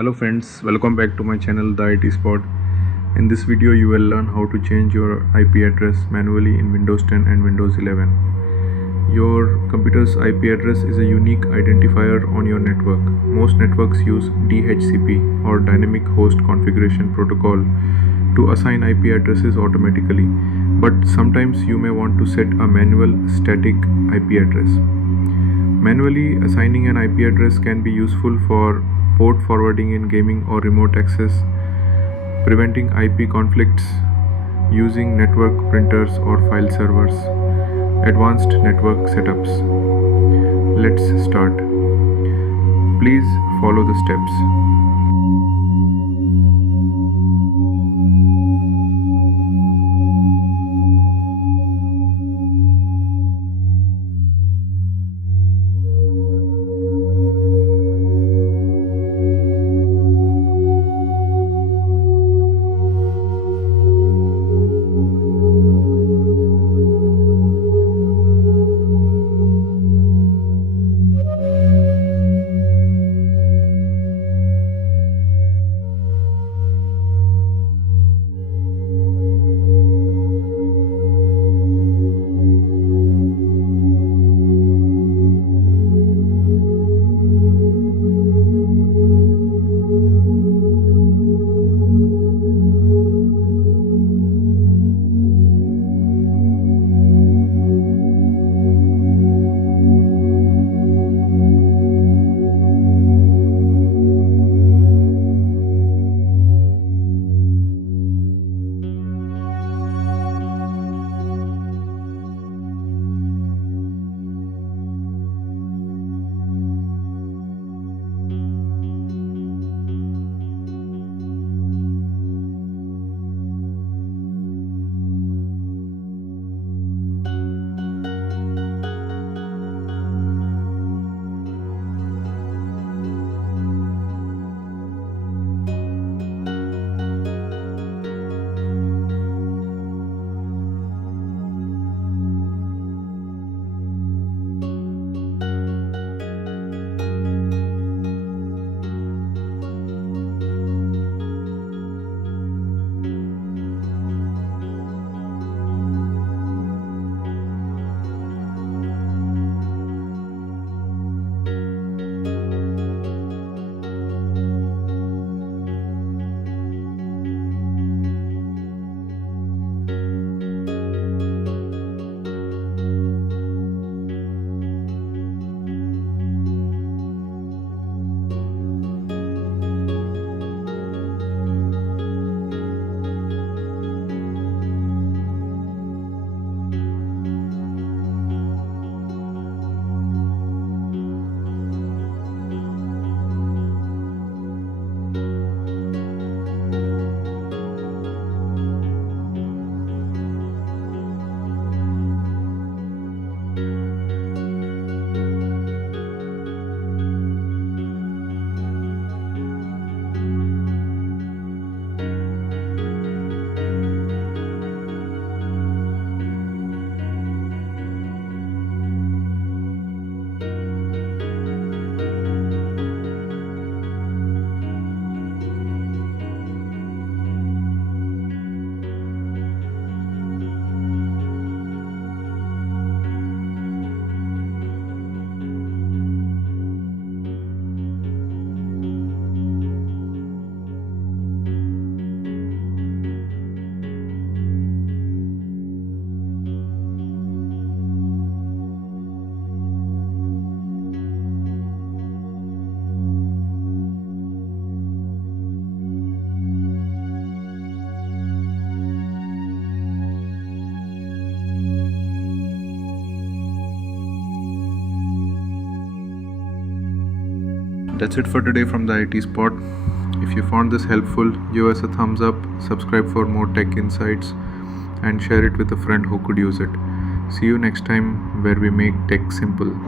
Hello friends, welcome back to my channel The IT Spot. In this video you will learn how to change your IP address manually in Windows 10 and Windows 11. Your computer's IP address is a unique identifier on your network. Most networks use DHCP or Dynamic Host Configuration Protocol to assign IP addresses automatically, but sometimes you may want to set a manual static IP address. Manually assigning an IP address can be useful for port forwarding in gaming or remote access, preventing IP conflicts using network printers or file servers, advanced network setups. Let's start. Please follow the steps. That's it for today from the IT Spot. If you found this helpful, give us a thumbs up, subscribe for more tech insights, and share it with a friend who could use it. See you next time where we make tech simple.